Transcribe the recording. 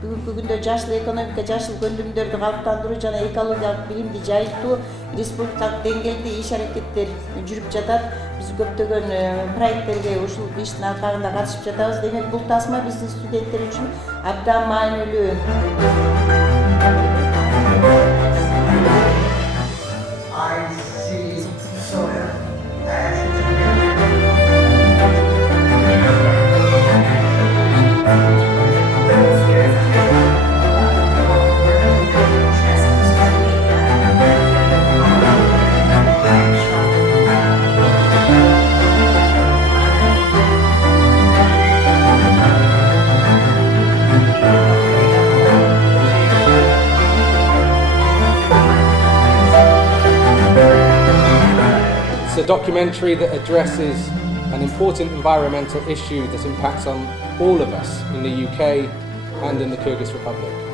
Бүгүнкү күндө жашыл экономика, жашыл көндүмдөрдү калыптандыруу жана экологиялык билимди жайылтуу республикалык деңгээлде иш-аракеттер жүрүп жатат. Биз көптөгөн проекттерге ушул иштин алкагында катышып жатабыз. Демек, бул тасма биздин студенттер үчүн абдан маанилүү. It's a documentary that addresses an important environmental issue that impacts on all of us in the UK and in the Kyrgyz Republic.